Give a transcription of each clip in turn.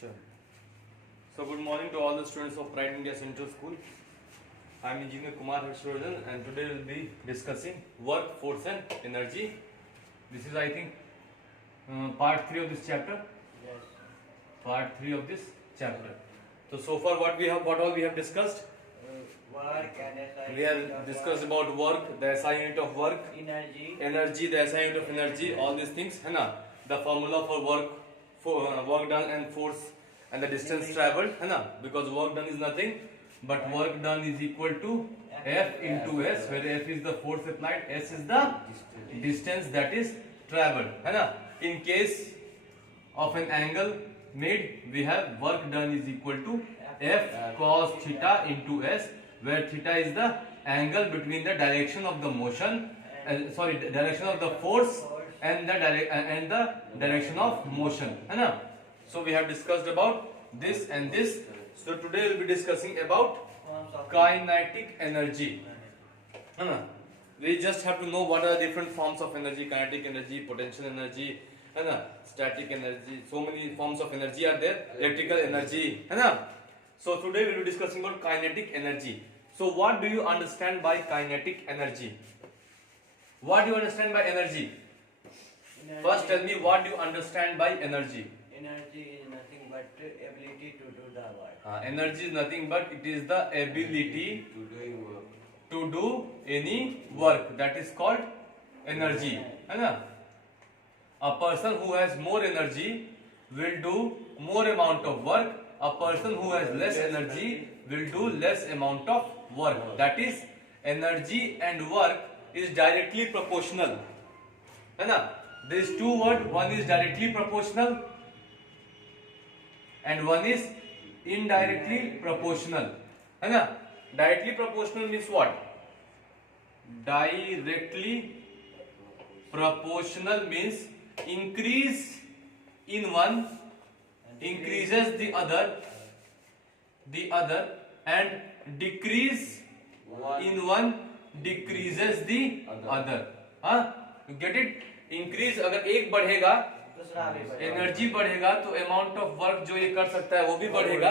Sure. So good morning to all the students of Pride India Central School. I am Engineer Kumar Harshvardhan and today we will be discussing work, force and energy. This is I think part 3 of this chapter. Yes. Part 3 of this chapter. So far what all we have discussed? Work and SI. We have discussed about work, the SI unit of work, energy, the SI unit of energy, all these things, है ना? The formula for work done and force and the distance traveled, है ना? Because work done is nothing but work done is equal to F into S, where F is the force applied, S is the distance that is traveled, है ना? In case of an angle made, we have work done is equal to F cos theta into S, where theta is the angle between the direction of the motion, direction of the force and the direction of motion, है ना? So we have discussed about this and this. So today we will be discussing about kinetic energy, है ना? We just have to know what are the different forms of energy: kinetic energy, potential energy, है ना? Static energy. So many forms of energy are there. Electrical energy, है ना? So today we will be discussing about kinetic energy. So what do you understand by kinetic energy? What do you understand by energy? First tell me what do you understand by energy? Energy is nothing but ability to do the work. Energy is nothing but it is the ability to do any work. That is called energy, है ना? A person who has more energy will do more amount of work. A person who has less energy will do less amount of work. That is, energy and work is directly proportional, है ना? These two words, one is directly proportional and one is indirectly proportional, है ना? Directly proportional means what? Directly proportional means increase in one increases the other, and decrease in one decreases the other. हाँ, you get it? Increase अगर एक बढ़ेगा, energy बढ़ेगा तो amount of work जो ये कर सकता है वो भी बढ़ेगा,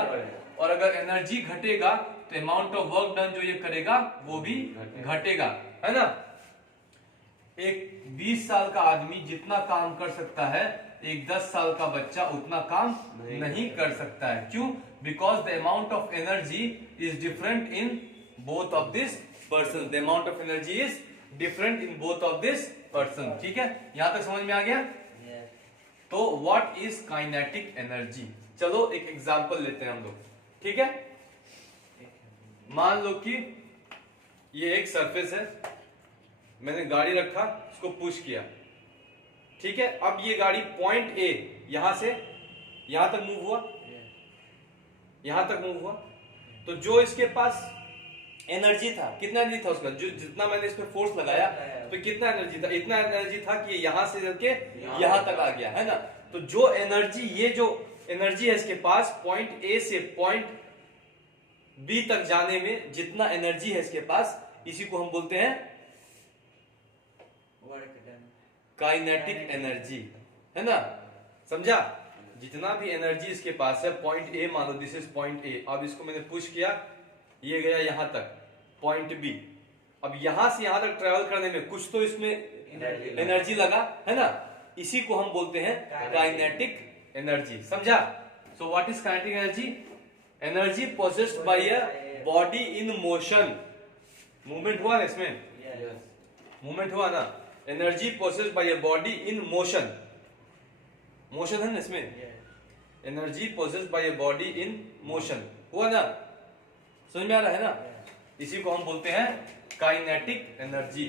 और अगर एनर्जी घटेगा तो अमाउंट ऑफ वर्क डन जो ये करेगा वो भी घटेगा, है ना? एक 20 साल का आदमी जितना काम कर सकता है, एक 10 साल का बच्चा उतना काम नहीं कर सकता है. क्यों? Because the amount of energy is different in both of this person. The amount of energy is different in both of this person. ठीक है, यहां तक समझ में आ गया? तो व्हाट इज काइनेटिक एनर्जी? चलो एक एग्जांपल लेते हैं हम लोग, ठीक है? मान लो कि ये एक सरफेस है, मैंने गाड़ी रखा, इसको पुश किया, ठीक है? अब ये गाड़ी पॉइंट ए यहां से यहां तक मूव हुआ, यहां तक मूव हुआ, तो जो इसके पास एनर्जी था, कितना एनर्जी था उसका, जो जितना मैंने इस पे फोर्स लगाया तो कितना एनर्जी था? इतना एनर्जी था कि यहां से लेके यहां तक आ गया, है ना? तो जो एनर्जी, ये जो एनर्जी है इसके पास पॉइंट ए से पॉइंट बी तक जाने में जितना एनर्जी है इसके पास, इसी को हम बोलते हैं काइनेटिक एनर्जी, है ना? समझा? जितना भी एनर्जी इसके पास है, पॉइंट ए मान लो, दिस इज पॉइंट ए, अब इसको मैंने पुश किया, ये गया यहां तक, पॉइंट बी. अब यहां से यहां तक ट्रेवल करने में कुछ तो इसमें एनर्जी लगा, है ना? इसी को हम बोलते हैं काइनेटिक एनर्जी. समझा? So what is kinetic energy? Energy possessed bye a body in motion. Movement हुआ ना इसमें? मूवमेंट हुआ ना? Energy possessed bye a body in motion. Motion है ना इसमें? Energy possessed bye a body in motion. हुआ ना? समझ में आ रहा है ना? इसी को हम बोलते हैं kinetic energy.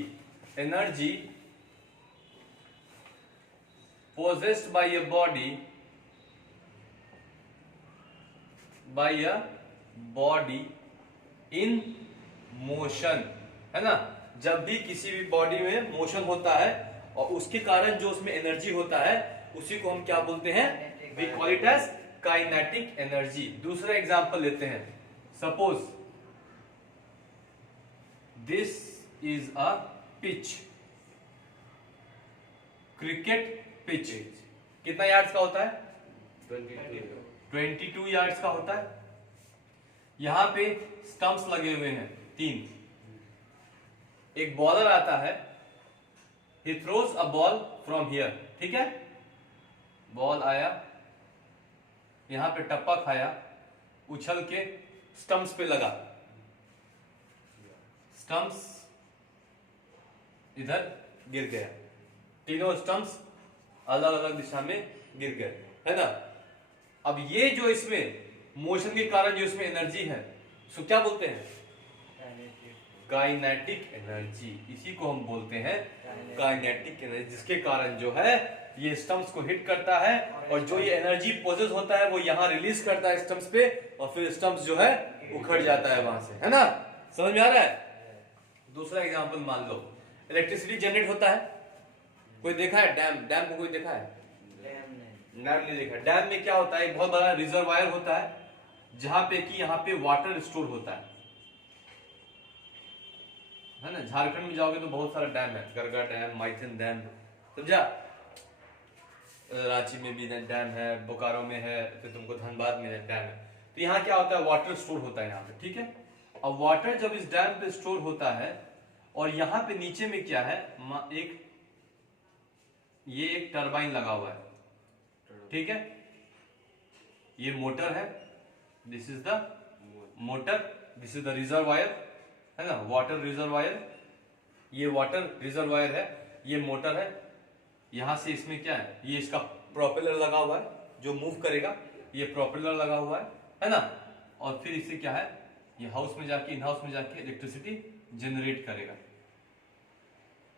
Energy possessed bye a body in motion, है ना? जब भी किसी भी बॉडी में मोशन होता है और उसके कारण जो उसमें एनर्जी होता है, उसी को हम क्या बोलते हैं? We call it as kinetic energy. दूसरा एग्जांपल लेते हैं. Suppose this is a pitch, cricket pitch. कितना यार्ड्स का होता है? 22 यार्ड्स का होता है। यहां पे स्टंप्स लगे हुए हैं 3। एक बॉलर आता है, he throws a ball from here, ठीक है। बॉल आया, यहां पे टप्पा खाया, उछल के स्टंप्स पे लगा, स्टंप्स इधर गिर गया, तीनों स्टंप्स अलग अलग दिशा में गिर गए, है ना। अब ये जो इसमें मोशन के कारण जो इसमें एनर्जी है उसको क्या बोलते हैं? Kinetic energy. इसी को हम बोलते हैं काइनेटिक एनर्जी, जिसके कारण जो है ये स्टंप्स को हिट करता है और जो ये एनर्जी पोजेस होता है वो यहाँ रिलीज करता है स्टंप्स पे, और फिर स्टंप्स जो है उखड़ जाता है वहां से, है ना। समझ में आ रहा है? दूसरा एग्जांपल मान लो, इलेक्ट्रिसिटी जनरेट होता है, कोई देखा है डैम? डैम को कोई देखा है? डैम नहीं देखा। डैम में क्या होता है, एक बहुत बड़ा रिजर्वायर होता है जहां पे कि यहाँ पे वाटर स्टोर होता है ना। झारखंड में जाओगे तो बहुत सारा डैम है, गरगा डैम, माइथन डैम, समझा। रांची में भी डैम है, बोकारो में है, फिर तुमको धनबाद में डैम है। तो यहाँ क्या होता है, वाटर स्टोर होता है यहाँ पे, ठीक है। अब वाटर जब इस डैम पे स्टोर होता है और यहाँ पे नीचे में क्या है, ये एक टरबाइन लगा हुआ है, ठीक है। ये मोटर है, this is the motor, this is the reservoir, है ना, वाटर रिजर्वायर। ये वाटर रिजर्वायर है, ये मोटर है। यहां से इसमें क्या है, ये इसका प्रोपेलर लगा हुआ है जो मूव करेगा, ये प्रोपेलर लगा हुआ है ना। और फिर इससे क्या है, ये हाउस में जाके, इन हाउस में जाके इलेक्ट्रिसिटी जनरेट करेगा,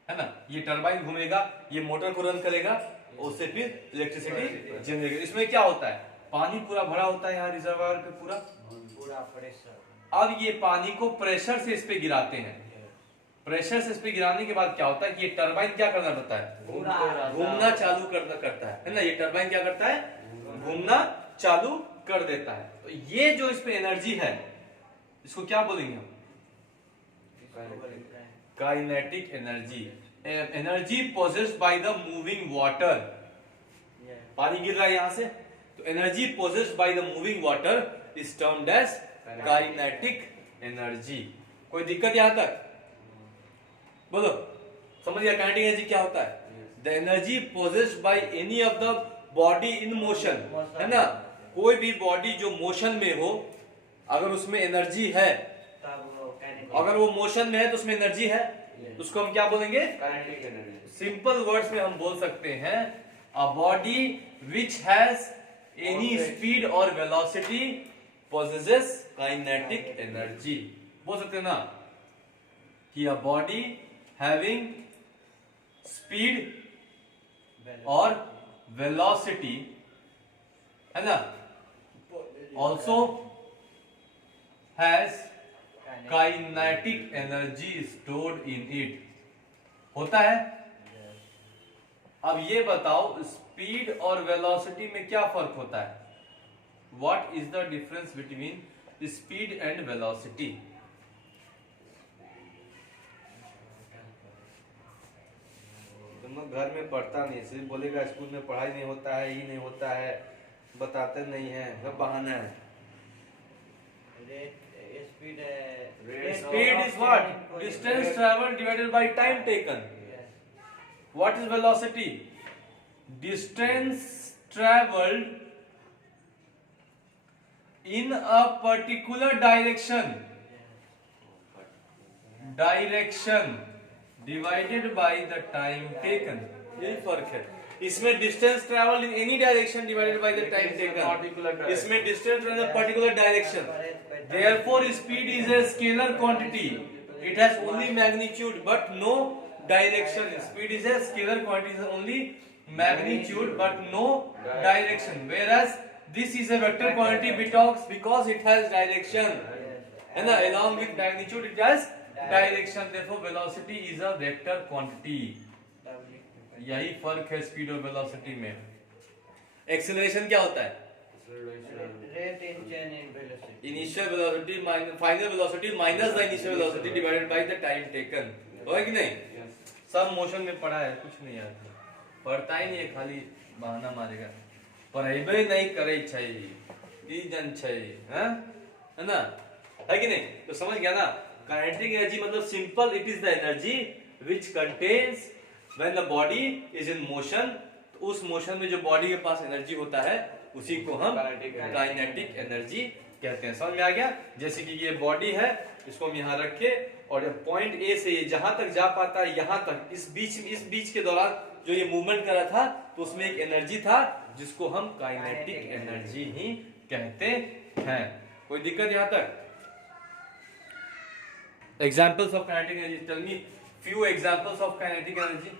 है ना। ये टरबाइन घूमेगा, ये मोटर को रन करेगा, उससे फिर इलेक्ट्रिसिटी जनरेट। इसमें क्या होता है, पानी पूरा भरा होता है यहाँ रिजर्वायर पे, पूरा प्रेशर। अब ये पानी को प्रेशर से इस पे गिराते हैं। प्रेशर से इस पे गिराने के बाद क्या होता है, ये टरबाइन क्या करना पड़ता है, घूमना चालू करता है ना। ये टरबाइन क्या करता है, घूमना चालू कर देता है। तो ये जो इसमें एनर्जी है, इसको क्या बोलेंगे हम, kinetic energy. Energy possessed by the moving water. पानी गिर रहा है यहां से, तो energy possessed by the moving water is termed as kinetic energy. कोई दिक्कत यहां तक? बोलो, समझ गया काइनेटिक एनर्जी क्या होता है? The energy possessed by any of the body in motion, है ना। कोई भी बॉडी जो मोशन में हो, अगर उसमें एनर्जी है, अगर वो मोशन में है तो उसमें एनर्जी है, उसको हम क्या बोलेंगे, काइनेटिक एनर्जी। सिंपल वर्ड्स में हम बोल सकते हैं a body which has any speed और वेलोसिटी possesses kinetic energy। बोल सकते हैं ना कि a body having speed और velocity, है ना, also has kinetic energy stored in it, होता है। अब ये बताओ स्पीड और वेलोसिटी में क्या फर्क होता है? What is the difference between speed and velocity? तुम लोग घर में पढ़ता नहीं, सिर्फ बोलेगा स्कूल में पढ़ाई नहीं होता है, ये नहीं होता है, बताते नहीं है, सब बहाना है। Speed is what? Distance traveled divided by time taken. What is velocity? Distance traveled in a particular direction divided by the time taken। यही फर्क है। इसमें distance travel in any direction divided by the time taken, इसमें distance in a particular direction. Therefore speed is a scalar quantity, it has only magnitude but no direction। Speed is a scalar quantity, is only magnitude but no direction, whereas this is a vector quantity because it has direction, है ना, along with magnitude it has direction, therefore velocity is a vector quantity। यही फर्क है speed और velocity में। Acceleration क्या होता है? Rate in change in velocity। Initial velocity minus final velocity minus the initial velocity divided by the time taken, होगा कि नहीं? सब मोशन में पढ़ा है, कुछ नहीं याद, पढ़ता ही नहीं है, खाली बहाना मारेगा। पढ़ेबे नहीं करे छै ई जन छै, है ना, है कि नहीं? तो समझ गया ना, काइनेटिक एनर्जी मतलब simple, it is the energy which contains when the body is in motion. तो उस मोशन में जो बॉडी के पास एनर्जी होता है उसी को हम काइनेटिक एनर्जी कहते हैं। समझ में आ गया? जैसे कि ये बॉडी है, इसको हम यहाँ रखे और पॉइंट ए से ये जहां तक जा पाता है यहाँ तक, इस बीच के दौरान जो ये मूवमेंट कर रहा था तो उसमें एक एनर्जी था जिसको हम काइनेटिक एनर्जी ही कहते हैं। कोई दिक्कत यहाँ तक? Examples of kinetic energy, tell me few examples of kinetic energy.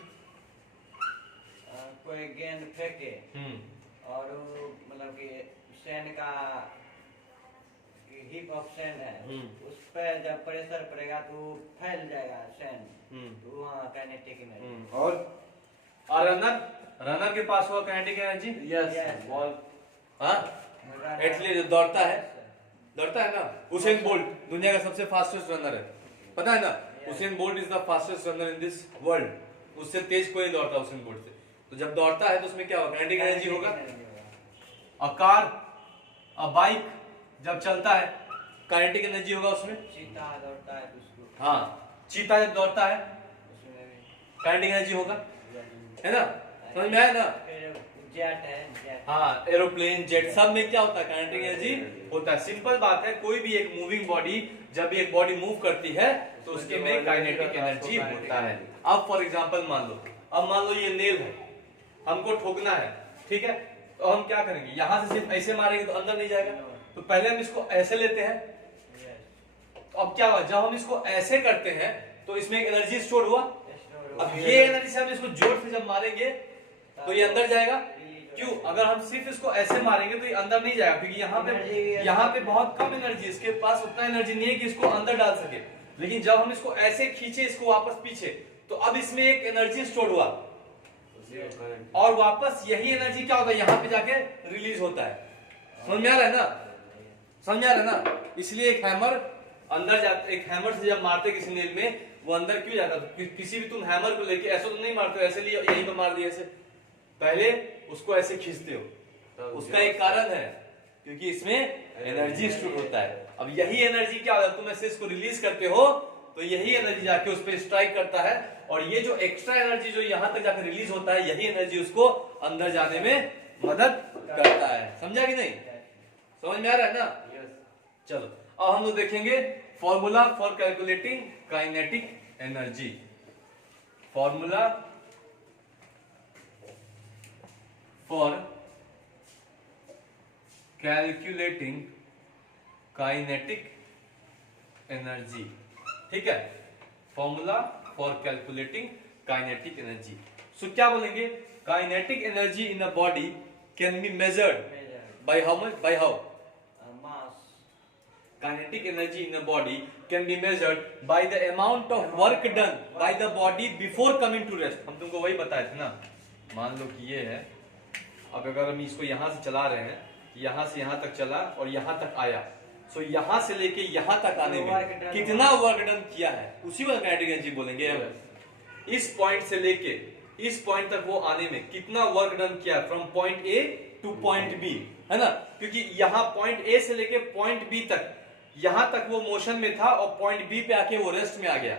कोई गेंद फेंके और वो मतलब कि सैंड का हीप ऑफ सैंड है, उस पर जब प्रेशर पड़ेगा तो फैल जाएगा सैंड, तो वहाँ काइनेटिक एनर्जी। और रनर के पास हुआ काइनेटिक एनर्जी, यस बॉल, हाँ एटलीस्ट दौड़ता है ना, उसेन बोल्ट दुनिया का सबसे फास्टेस्ट रनर है, पता है ना, Usain bolt is the fastest runner in this world, उससे तेज कोई नहीं दौड़ता उसेन बोल्ट से। तो जब दौड़ता है तो उसमें क्या होगा? काइनेटिक एनर्जी होगा। और कार, बाइक जब चलता है काइनेटिक एनर्जी होगा उसमें। चीता दौड़ता है उसको, हाँ चीता जब दौड़ता है काइनेटिक एनर्जी होगा, है ना, समझ में आया ना? जेट है, जेट, हाँ एरोप्लेन, जेट, सब में क्या होता है? काइनेटिक एनर्जी होता है। सिंपल बात है, कोई भी एक मूविंग बॉडी, जब भी एक बॉडी मूव करती है तो उसके में काइनेटिक एनर्जी होता है। अब फॉर एग्जांपल मान लो ये नेल है, हमको ठोकना है, ठीक है, तो हम क्या करेंगे? यहां से सिर्फ ऐसे मारेंगे तो अंदर नहीं जाएगा, तो पहले हम इसको ऐसे लेते हैं, तो अब क्या हुआ? जब हम इसको ऐसे करते हैं तो इसमें एक एनर्जी स्टोर हुआ। अब ये एनर्जी से हम इसको जोर से जब मारेंगे तो ये अंदर जाएगा। क्यों? अगर हम सिर्फ इसको ऐसे मारेंगे तो ये अंदर नहीं जाएगा, क्योंकि यहाँ पे बहुत कम एनर्जी, इसके पास उतना एनर्जी नहीं है कि इसको अंदर डाल सके। लेकिन जब हम इसको ऐसे खींचे इसको वापस पीछे, तो अब इसमें एक एनर्जी स्टोर हुआ और वापस यही एनर्जी क्या होता है? यहाँ पे जाके रिलीज होता है। समझ में आ रहा है ना? समझ आ रहा है ना? इसलिए एक हैमर अंदर जाता, एक हैमर से जब मारते किसी नेल में, वो अंदर क्यों जाता? किसी भी तुम हैमर को लेके ऐसे तो नहीं मारते हो, ऐसे लिए यहीं पे मार दिया ऐसे, पहले उसको ऐसे खींचते हो। उसका एक कारण है, क्योंकि इसमें एनर्जी स्टोर होता है। अब यही एनर्जी क्या होता है? तुम ऐसे इसको रिलीज करते हो तो यही एनर्जी जाके उस पर स्ट्राइक करता है, और ये जो एक्स्ट्रा एनर्जी जो यहाँ तक जाकर रिलीज होता है, यही एनर्जी उसको अंदर जाने में मदद करता है। समझा कि नहीं? समझ में आ रहा है ना? चलो अब हम लोग देखेंगे formula for calculating kinetic energy. Formula for calculating kinetic energy, ठीक है, formula for calculating kinetic energy. So क्या बोलेंगे? Kinetic energy in a body can be measured by how much? By how? Mass. Kinetic energy in a body can be measured by the amount of work done by the body before coming to rest। हम तुमको वही बताए थे ना। मान लो कि ये है, अब अगर हम इसको यहाँ से चला रहे हैं, यहाँ से यहाँ तक चला और यहाँ तक आया, सो यहाँ से लेके यहाँ तक आने में कितना वर्क डन किया है, उसी को काइनेटिक एनर्जी बोलेंगे। इस पॉइंट से लेके इस पॉइंट तक वो आने में कितना वर्क डन किया, from point A to point B, है ना? क्योंकि यहाँ पॉइंट ए से लेके पॉइंट बी तक, यहाँ तक वो मोशन में था और पॉइंट बी पे आके वो रेस्ट में आ गया,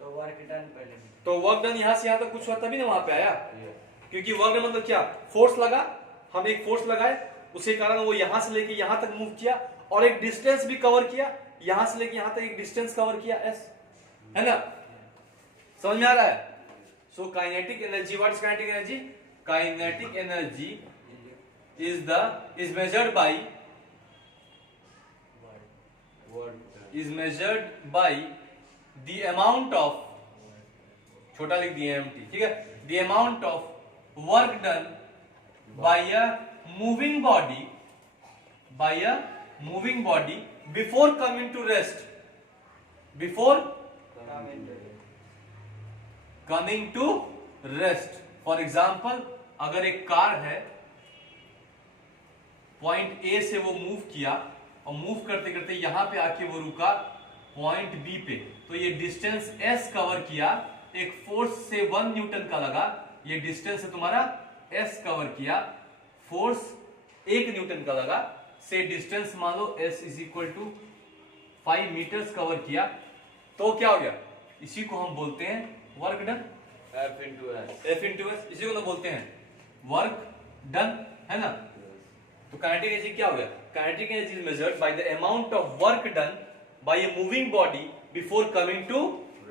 तो वर्क डन पहले, तो वर्क डन यहाँ से यहाँ तक कुछ हुआ तभी ना वहां पे आया। क्योंकि वर्क डन मतलब क्या? फोर्स लगा, हम एक फोर्स लगाए, उसके कारण वो यहाँ से लेके यहाँ तक मूव किया और एक डिस्टेंस भी कवर किया, यहाँ से लेके यहाँ तक एक डिस्टेंस कवर किया, एस, है ना? समझ में आ रहा है? So kinetic energy, what is kinetic energy? Kinetic energy is measured by the amount of, छोटा लिख दिए MT, ठीक है, the amount of work done by a moving body before coming to rest, before coming to rest। For example अगर एक car है, point A से वो मूव किया और मूव करते करते यहां पे आके वो रुका पॉइंट बी पे, तो ये डिस्टेंस एस कवर किया, एक फोर्स से 1 न्यूटन का लगा, ये डिस्टेंस है तुम्हारा एस कवर किया, फोर्स 1 न्यूटन का लगा, से डिस्टेंस मान लो s is equal to 5 metres cover किया, तो क्या हो गया, इसी को हम बोलते हैं work done, F into S. F into S, इसी को ना बोलते हैं वर्क डन, है ना। तो काइनेटिक एनर्जी क्या हो गया, kinetic energy is measured by the amount of work done by a moving body before coming to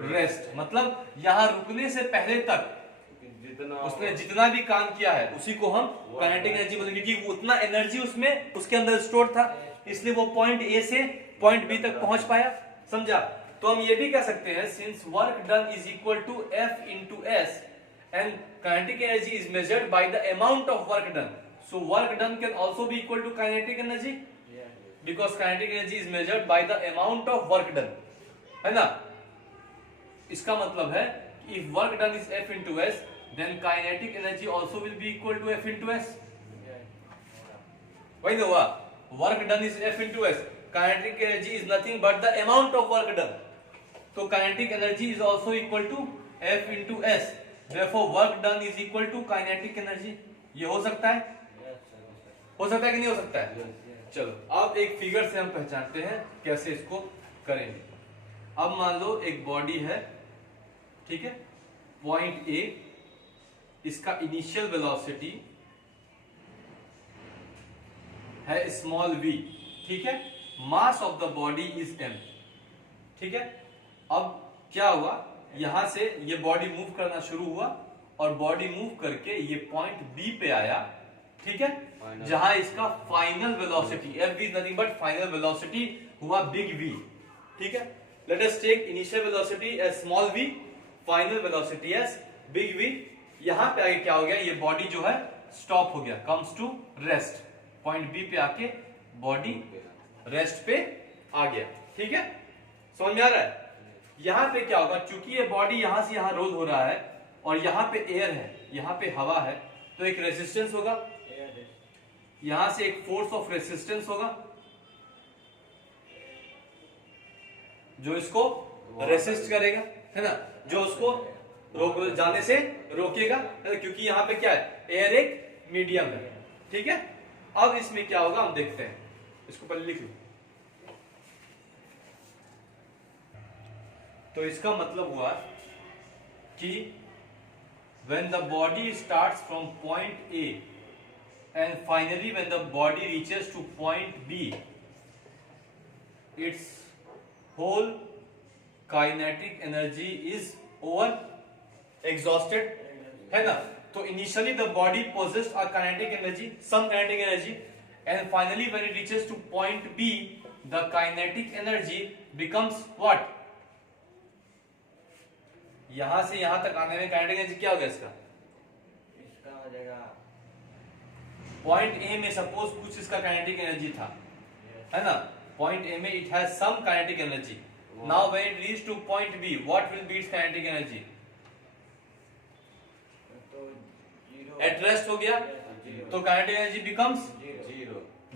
rest. मतलब यहां रुकने से पहले तक जितना उसने जितना भी काम किया है उसी को हम काइनेटिक एनर्जी बोलेंगे, क्योंकि उतना एनर्जी उसमें उसके अंदर स्टोर था, इसलिए वो पॉइंट ए से पॉइंट बी तक पहुंच पाया, समझा। तो हम ये भी कह सकते हैं since work done is equal to F into S and kinetic energy is measured by the amount of work done, so work done can also be equal to kinetic energy because kinetic energy is measured by the amount of work done, है ना। इसका मतलब है if work done is F into S then kinetic energy also will be equal to F into S, वही ना हुआ, work done is F into S, kinetic energy is nothing but the amount of work done, तो kinetic energy is also equal to F into S, therefore work done is equal to kinetic energy। ये हो सकता है, हो सकता है कि नहीं हो सकता है। चलो अब एक फिगर से हम पहचानते हैं कैसे इसको करेंगे। अब मान लो एक बॉडी है, ठीक है, पॉइंट ए, इसका इनिशियल वेलोसिटी है स्मॉल v, ठीक है, mass of the body is m, ठीक है। अब क्या हुआ, यहां से ये बॉडी मूव करना शुरू हुआ और बॉडी मूव करके ये पॉइंट बी पे आया, ठीक है, जहां इसका final velocity F is nothing but final velocity हुआ बिग V, ठीक है। Let us take initial velocity as small v, final velocity as big V। यहां पे आगे क्या हो गया, ये बॉडी जो है स्टॉप हो गया, comes to rest, point B पे आके बॉडी रेस्ट पे आ गया, ठीक है, समझ में आ रहा है। यहां पे क्या होगा, चूंकि ये बॉडी यहां से यहां रोल हो रहा है और यहां पे एयर है, यहां पे हवा है, तो एक रेजिस्टेंस होगा, यहां से एक फोर्स ऑफ रेजिस्टेंस होगा जो इसको रेसिस्ट करेगा, है ना, जो उसको जाने से रोकेगा, है ना, क्योंकि यहां पे क्या है, एयर एक मीडियम है, ठीक है। अब इसमें क्या होगा हम देखते हैं, इसको पहले लिख लो। तो इसका मतलब हुआ कि when the body starts from point A and finally when the body reaches to point B, its whole kinetic energy is over exhausted, है ना। तो initially the body possessed a kinetic energy, some kinetic energy, and finally when it reaches to point B, the kinetic energy becomes what? यहां से यहां तक आने में kinetic energy क्या हो गया इसका हो जाएगा, पॉइंट ए में सपोज कुछ इसका काइनेटिक एनर्जी था, है ना, पॉइंट ए में it has some kinetic energy, now when it reach to point B what will be its kinetic energy, तो एट रेस्ट हो गया, तो काइनेटिक एनर्जी बिकम्स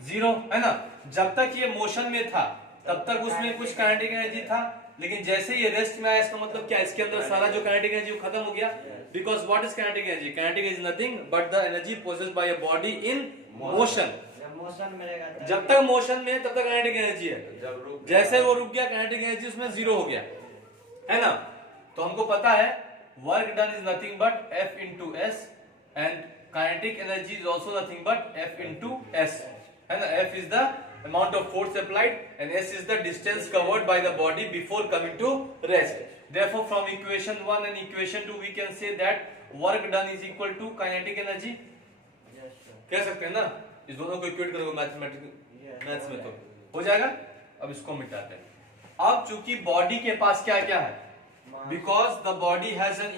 जीरो, है ना। जब तक ये मोशन में था तब तक उसमें कुछ काइनेटिक एनर्जी था, लेकिन जैसे ये रेस्ट में आया, इसका मतलब क्या, इसके अंदर सारा जो काइनेटिक एनर्जी वो खत्म हो गया, because what is kinetic energy, kinetic is nothing but the energy possessed bye a body in motion. Motion में रहेगा, जब तक मोशन में है तब तक काइनेटिक एनर्जी है, जैसे वो रुक गया काइनेटिक एनर्जी उसमें जीरो हो गया, है ना। तो हमको पता है work done is nothing but F into S and kinetic energy is also nothing but F into S, है ना। F is the amount of force applied and S is the distance covered by the body before coming to rest. Therefore from equation 1 and equation 2 we can say that work done is equal to kinetic energy, कह सकते हैं ना। इस दोनों को equate करोगे maths में तो हो जाएगा। अब इसको मिटाते हैं। अब चूंकि बॉडी के पास क्या क्या है, because the body has an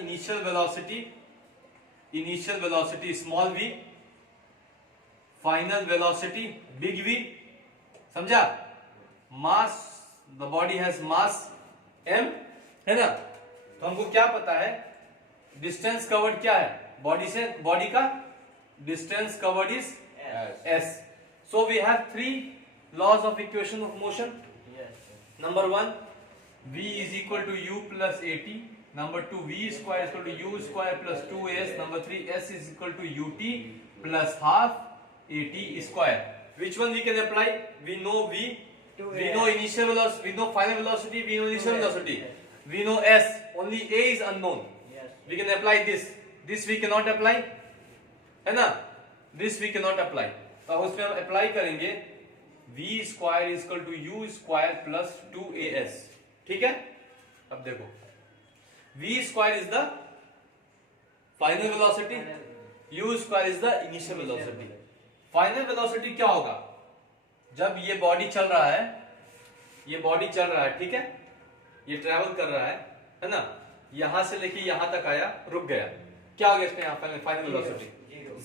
initial velocity small v, final velocity big V, समझा। Mass, the body has mass m, है ना। तो हमको क्या पता है, डिस्टेंस कवर्ड क्या है बॉडी से, बॉडी का distance covered is s. So we have three laws of equation of motion. Number 1, v is equal to u plus at. Number 2, v square is equal to u square plus 2s. Number 3, s is equal to ut plus half at square. Which one we can apply? We know we know initial velocity, we know final velocity, we know initial velocity, we know s, only a is unknown. Yes. We can apply this we cannot apply, है ना, this we cannot apply. तो अब उसमें हम apply करेंगे v square is equal to u square plus 2as. ठीक है, अब देखो v square is the final velocity, u square is the initial velocity. Final velocity क्या होगा? जब ये बॉडी चल रहा है, ये बॉडी चल रहा है, ठीक है, ये ट्रेवल कर रहा है ना, यहां से लेके यहां तक आया, रुक गया, क्या हो गया इसमें? यहाँ फाइनल वेलोसिटी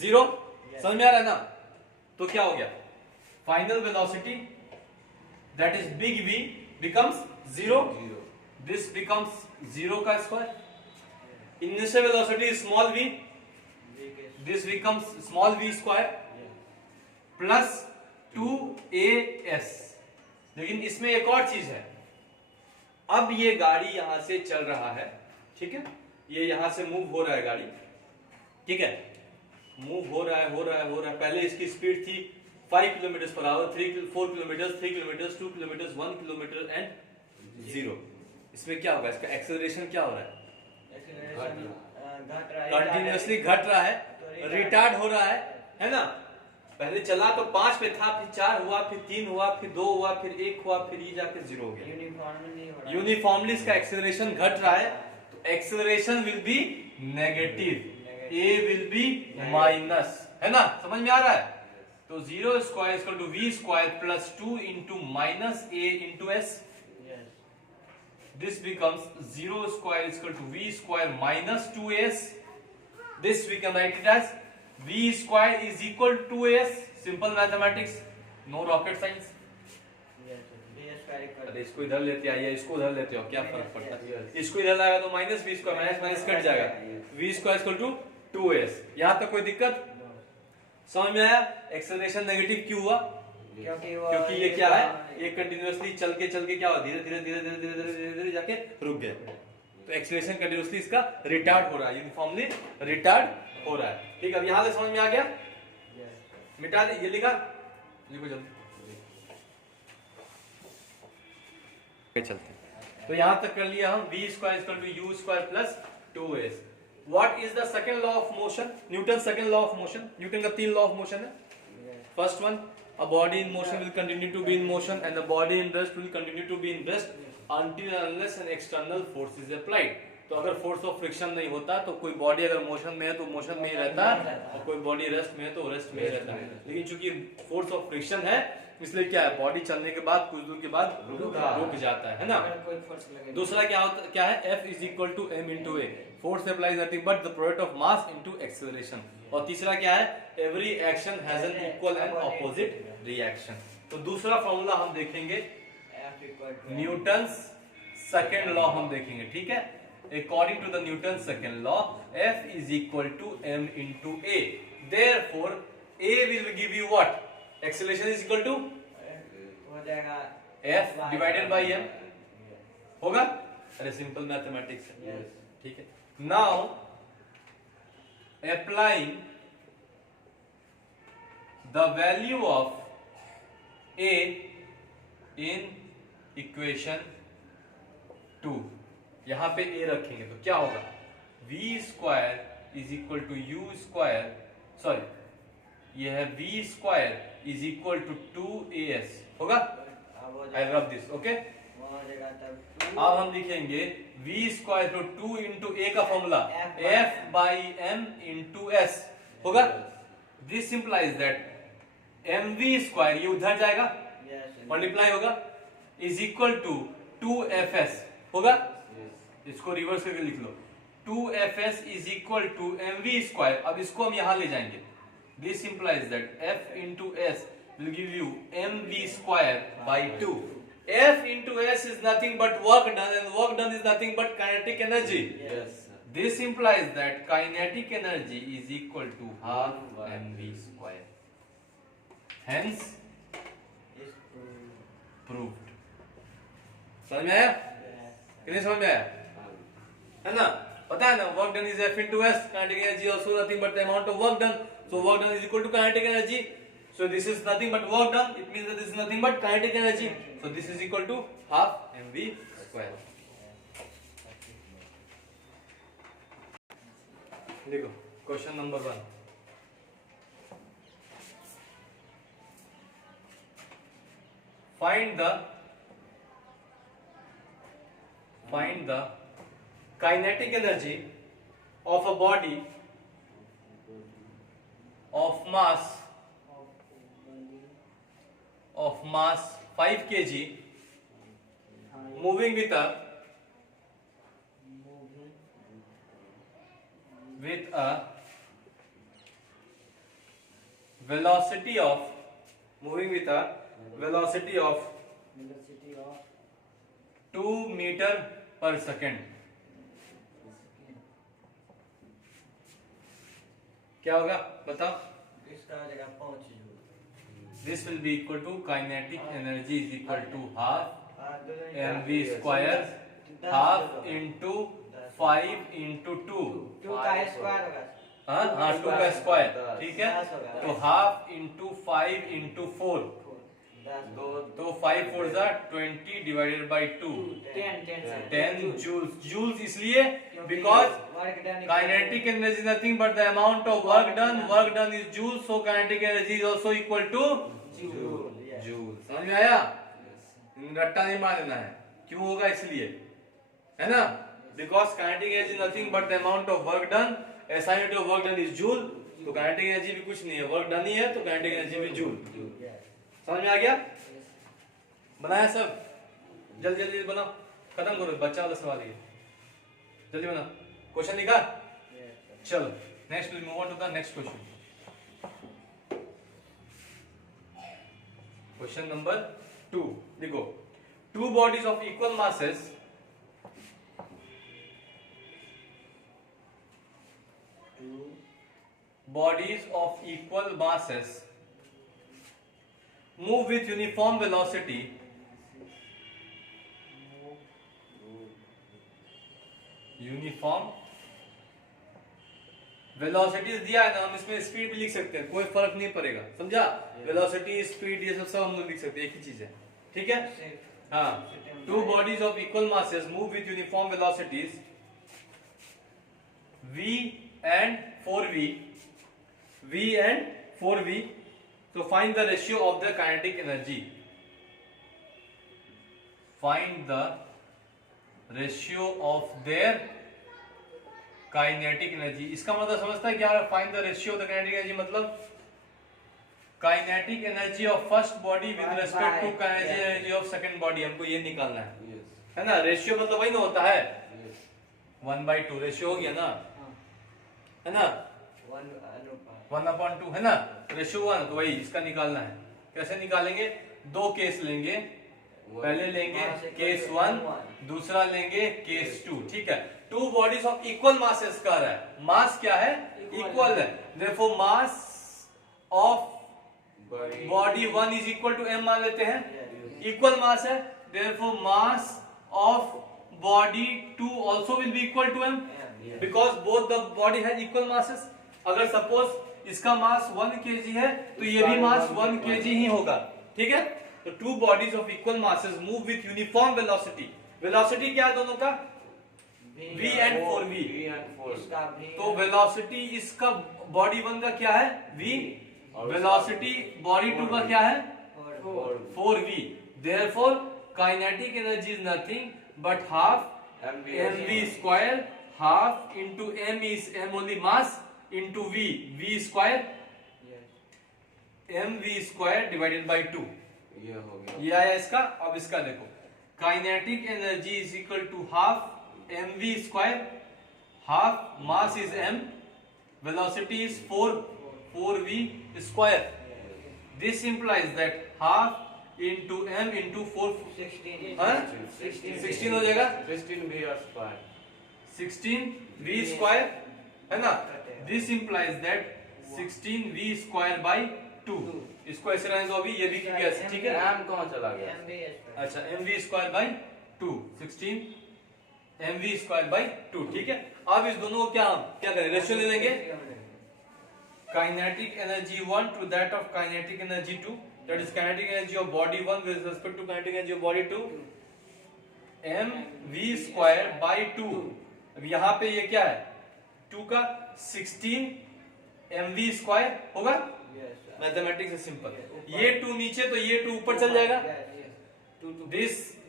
जीरो. समझ में आ रहा है ना? तो क्या हो गया? Final velocity that is big V becomes zero. This becomes zero का square. Initial velocity small v, this becomes small v square plus 2as. लेकिन इसमें एक और चीज है. अब ये गाड़ी यहां से चल रहा है, ठीक है, ये यहां से मूव हो रहा है गाड़ी, ठीक है, मूव हो रहा है. पहले इसकी स्पीड थी 5 kilometre per hour, 4 kilometre, 3 kilometre, 2 kilometre, 1 kilometre and 0. इसमें क्या होगा? इसका एक्सेलरेशन क्या हो रहा है? कंटिन्यूअसली घट रहा है, रिटार्ड हो रहा है ना. पहले चला तो 5 पे था, फिर 4 हुआ, फिर 3 हुआ, फिर 2 हुआ, फिर 1 हुआ, फिर ये जाके 0 हो गया. यूनिफॉर्मली इसका एक्सेलरेशन घट रहा है, तो acceleration will be negative, a will be minus, है ना? समझ में आ रहा है? तो 0 square equal to v square plus 2 into minus a into s. This becomes 0 square is equal to v square minus 2as. This we can write it as v square is equal to 2as. Simple mathematics, no rocket science. अरे इसको इधर लेते आइए, इसको उधर लेते हो, क्या फर्क पड़ता है? इसको इधर लाएगा तो minus v square, minus minus cut जाएगा, v square equal to 2as. यहाँ तक कोई दिक्कत? समझ में आया? एक्सेलरेशन नेगेटिव क्यों हुआ? क्योंकि ये क्या है, ये कंटिन्यूअसली चल के क्या हुआ, धीरे धीरे जाके रुक गया. तो एक्सेलरेशन कंटिन्यूअसली इसका रिटार्ड हो रहा है, यूनिफॉर्मली रिटार्ड हो रहा है. ठीक है, अब यहां से समझ में आ गया? मिटा दे, ये लिखो जल्दी, चलते हैं. तो यहां तक कर लिया हम v square equal to u square plus 2as. What is the second law of motion? Newton second law of motion. Newton का 3 लॉ ऑफ मोशन है. First one, a body in motion will continue to be in motion and the body in rest will continue to be in rest until and unless an external force is applied. तो अगर force of friction नहीं होता तो कोई body अगर motion में है तो मोशन में ही रहता है, और कोई बॉडी रेस्ट में है तो रेस्ट में ही रहता है. लेकिन चूंकि फोर्स ऑफ फ्रिक्शन है, इसलिए क्या है, बॉडी चलने के बाद कुछ दूर के बाद रुक जाता है ना. दूसरा क्या है, F is equal to m into A. Force applies nothing but the product of mass into acceleration. और तीसरा क्या है, every action has an equal and opposite reaction. तो दूसरा फॉर्मूला हम देखेंगे, न्यूटन्स सेकंड लॉ हम देखेंगे. ठीक है, according to the newton second law, F is equal to m into A. Therefore A will give you what? Acceleration is equal to हो जाएगा F डिवाइडेड बाय m. होगा? अरे सिंपल मैथमेटिक्स है. ठीक है, now applying the value of A in equation 2. यहां पे A रखेंगे तो क्या होगा, v square is equal to u square, sorry ये है v square is equal to 2as. होगा? आई रब दिस. ओके, अब हम लिखेंगे v स्क्वायर तो 2 इंटू ए का formula F by m into s. होगा? This implies that mv square ये उधर जाएगा, मल्टीप्लाई होगा, इज इक्वल टू 2fs. होगा? इसको रिवर्स करके लिख लो, 2fs is equal to mv square. अब इसको हम यहां ले जाएंगे. This implies that f into s will give you mv square by 2. F into S is nothing but work done, and work done is nothing but kinetic energy. Yes. This implies that kinetic energy is equal to half mv square. Hence, proved. समझ में आया? कितने समझ में आया? है ना? पता है ना, work done is F into S. Kinetic energy also nothing but the amount of work done. So work done is equal to kinetic energy. So this is nothing but work done. It means that this is nothing but kinetic energy. So this is equal to half mv square. देखो question number 1. Find the kinetic energy of a body of mass 5 kg moving with a velocity of 2 meter per second. क्या होगा बताओ? इसका आ जाएगा 5 joule. This will be equal to kinetic energy is equal to half mv square, half into 5 into 2. 2 का square होगा. हाँ 2 का square. ठीक है, तो हाफ इंटू 5 इंटू 4, तो 5 4 जा 20 डिवाइडेड बाई 2, 10 जूल्स. जूल्स इसलिए because kinetic energy is nothing but the amount of work done. Work done is joules, so kinetic energy is also equal to joule. समझ में आया? रट्टा नहीं मारना है. क्यों होगा? इसलिए है ना, because kinetic energy is nothing but the amount of work done. SI unit of work done is joule, तो kinetic energy भी कुछ नहीं है, work done ही है, तो kinetic energy भी joule. समझ में आ गया? बनाया सब? जल्दी जल्दी बनाओ, खत्म करो, बच्चा वाला सवाल ये. जल्दी बनाओ. क्वेश्चन लिखा? चलो next will move on to the next question. Question number 2. देखो, two bodies of equal masses move with uniform velocity velocity दिया है ना, हम इसमें स्पीड भी लिख सकते हैं, कोई फर्क नहीं पड़ेगा. समझा? वेलोसिटी स्पीड ये सब हम लोग लिख सकते हैं, एक ही चीज है. ठीक है. हाँ, to bodies of equal masses move with uniform velocities v and 4v. So find the ratio of the kinetic energy. Find the ratio of their kinetic energy. इसका मतलब समझता है क्या? Find the ratio of the kinetic energy मतलब kinetic energy of first body with respect to kinetic energy of second body. हमको ये निकालना है, है ना? रेशियो मतलब वही ना होता है, 1/2 रेशियो हो गया ना, है ना? 1/2 है ना, रेशियो 1, तो वही इसका निकालना है. कैसे निकालेंगे? 2 केस लेंगे, पहले लेंगे केस 1, दूसरा लेंगे केस 2. ठीक है. Two bodies of equal masses का रहा है, मास क्या है? इक्वल है. Therefore mass of body 1 is equal to m मान लेते हैं, इक्वल मास है. Therefore mass of body 2 also will be equal to m because both the body has equal masses. अगर सपोज इसका मास 1 kg है तो ये भी मास 1 kg ही होगा. ठीक है. तो to bodies of equal masses move with uniform velocity. Velocity क्या है दोनों का? v and 4v. तो वेलोसिटी इसका बॉडी 1 का क्या है? v. वेलोसिटी बॉडी 2 का क्या है? 4v. Therefore kinetic energy is nothing but half mv square. Half into m is m only mass into v square, mv square divided by 2. ये हो गया, ये आया इसका. अब इसका देखो, kinetic energy is equal to half mv square, half mass is m, velocity is 4v square. This implies that half into m into 4 16 हो जाएगा. 16v स्क्वायर, 16v स्क्वायर है ना. This implies that 16v square by 2. इसको ऐसे रहने दो, अभी ये भी कैसे. ठीक है. m कहाँ चला गया? अच्छा, mv square by 2, 16 mv square by 2. ठीक है. अब इस दोनों को क्या करें? रेशियो ले लेंगे. kinetic energy 1 to that of kinetic energy 2, that is kinetic energy of body 1 with respect to kinetic energy of body 2, mv square by 2. अब यहाँ पे ये क्या है 2 का 16 mv स्क्वायर होगा. मैथमेटिक्स है सिंपल. ये 2 नीचे तो ये 2 ऊपर चल जाएगा.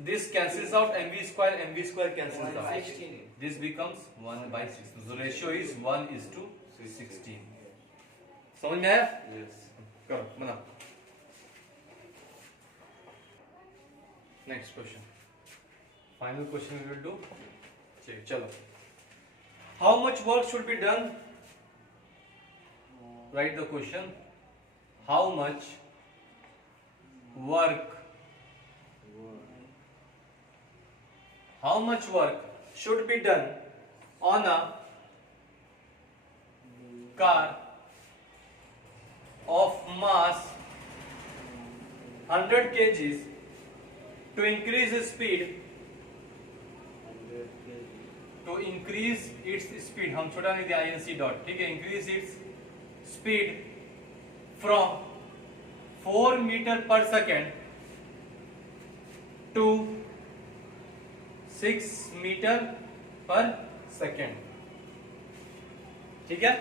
This cancels out, mv square cancels out. This becomes 1 by 16. So ratio is 1:16. समझ में आया? Yes. करो बनाओ. Next question. Final question we will do. चलो. How much work should be done? Write the question. How much work? How much work should be done on a car of mass 100 kgs to increase its speed? To increase its speed, हम छोटा नहीं दिया inc dot, ठीक है. Increase its speed from 4 meter per second to 6 meter per second. ठीक है.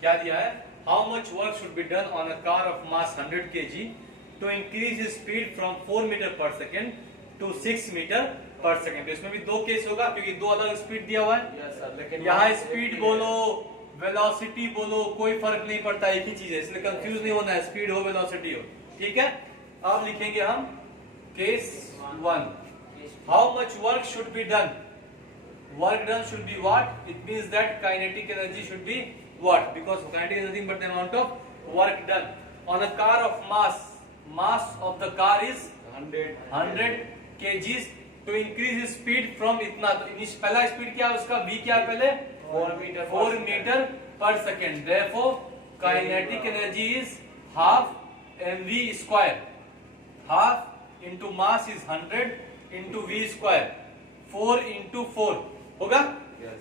क्या दिया है? How much work should be done on a car of mass 100 kg to increase its speed from 4 meter per second to 6 meter per second. तो इसमें भी दो case होगा क्योंकि दो अलग स्पीड दिया हुआ है. Yes, sir. लेकिन यहाँ स्पीड बोलो वेलोसिटी बोलो कोई फर्क नहीं पड़ता, एक ही चीज है, इसलिए कंफ्यूज नहीं होना है. स्पीड हो वेलोसिटी हो, ठीक है. अब लिखेंगे हम case 1. How much work should be done? Work done should be what? It means that kinetic energy should be what? Because kinetic is nothing but the amount of work done on a car of mass. Mass of the car is 100 kgs. To increase his speed from इतना, तो पहला speed क्या है उसका? v क्या है पहले? 4 meter per second. Therefore kinetic energy is half mv square. Half into mass is 100 into v square. 4 into 4 होगा? Yes.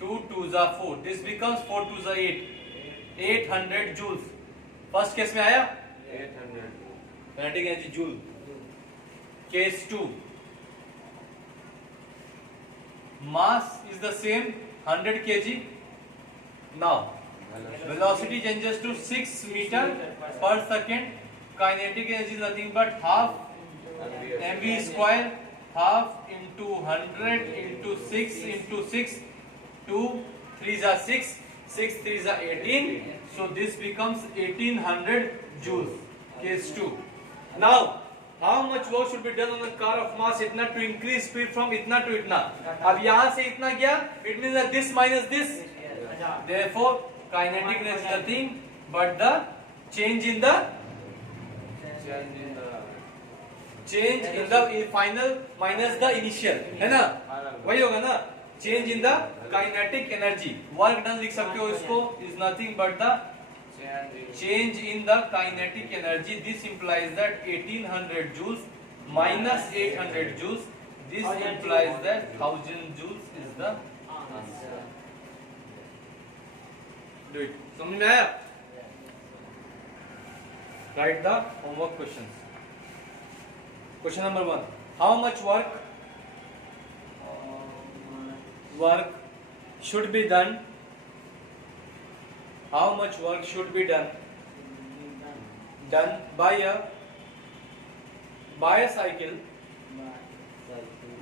2 2s are 4. This becomes 4 2s are 8. 800 joules. First case में आया 800. kinetic energy joule. Case 2. Mass is the same 100 kg. Now velocity changes to 6 meter per second. Kinetic energy is nothing but half mv square. Half into 100 into 6 into 6. 2 3s are 6. 6 3s are 18. So this becomes 1800 joules. Case 2. Now how much work should be done on a car of mass इतना to increase speed from इतना to इतना? अब यहाँ से इतना गया, it means that this minus this. Therefore kinetic energy is nothing but the change in the final minus the initial, है ना? वही होगा ना? Change in the kinetic energy. Work done लिख सकते हो इसको is nothing but the change in the kinetic energy. This implies that 1800 joules minus 800 joules. This implies that 1000 joules is the answer. Do it. समझ में आया? Write the homework questions. Question number 1. How much work should be done? How much work should be done by a bicycle?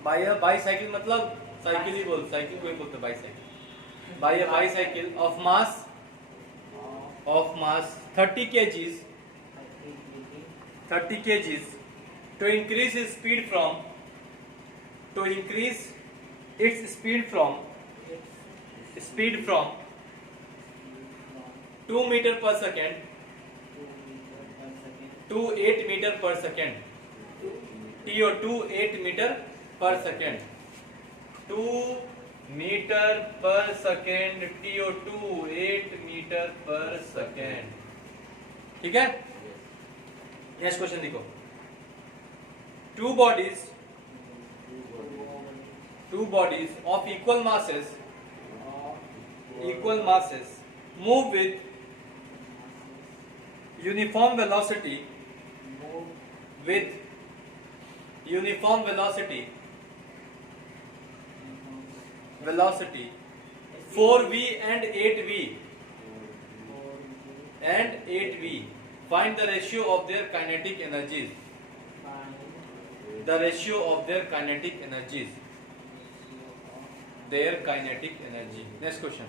Bicycle मतलब cycle ही बोल, cycle को ही बोलते bicycle. By a bicycle of mass 30 kgs. 30 kgs to increase its speed from 2 meter per second to 8 meter per second. TO2 8 meter per second. 2 meter per second. TO2 8 meter per second. ठीक है? Next question देखो. Two bodies of equal masses equal masses move with uniform velocity with uniform velocity 4v and 8v and 8v. Find the ratio of their kinetic energies. The ratio of their kinetic energies. Their kinetic energy. Next question.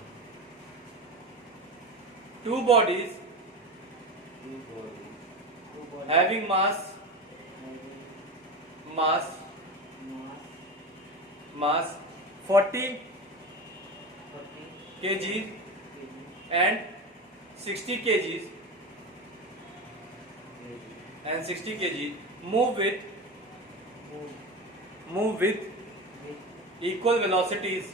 Two bodies having mass 40 kg and 60 kg move with equal velocity.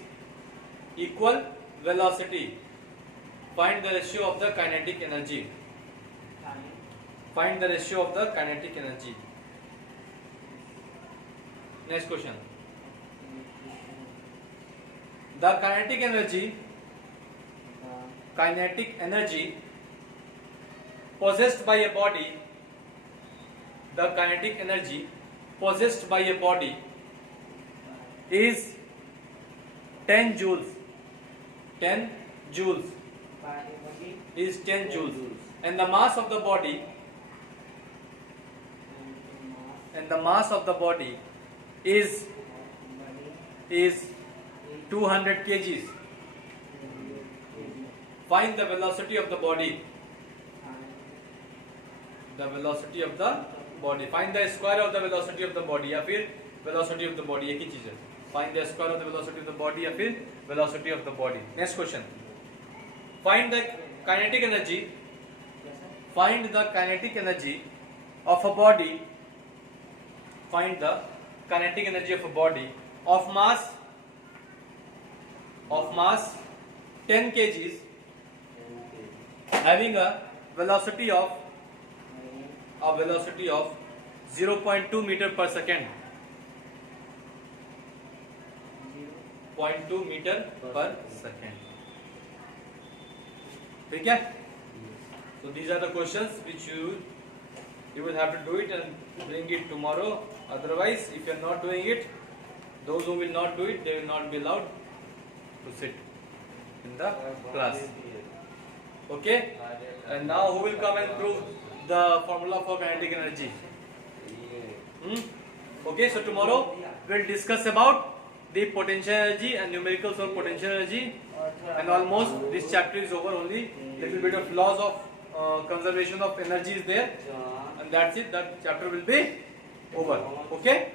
Find the ratio of the kinetic energy. Find the ratio of the kinetic energy. Next question. The kinetic energy possessed by a body. The kinetic energy possessed by a body is 10 joules. 10 joules is 10 joules, and the mass of the body is 200 kgs. Find the velocity of the body. The velocity of the body. Find the square of the velocity of the body या फिर velocity of the body, एक ही चीज है. Find the square of the velocity of the body या फिर velocity of the body. Next question. Find the kinetic energy. Find the kinetic energy of a body. Find the kinetic energy of a body of mass 10 kgs having a velocity of 0.2 meter per second. 0.2 meter per second. ठीक है? So these are the questions which you will have to do it and bring it tomorrow. Otherwise, if you are not doing it, those who will not do it, they will not be allowed to sit in the class. Okay? And now who will come and prove the formula for kinetic energy? Okay, so tomorrow we'll discuss about the potential energy and numericals of potential energy, and almost this chapter is over. Only little bit of laws of conservation of energy is there, and that's it. That chapter will be over. Okay.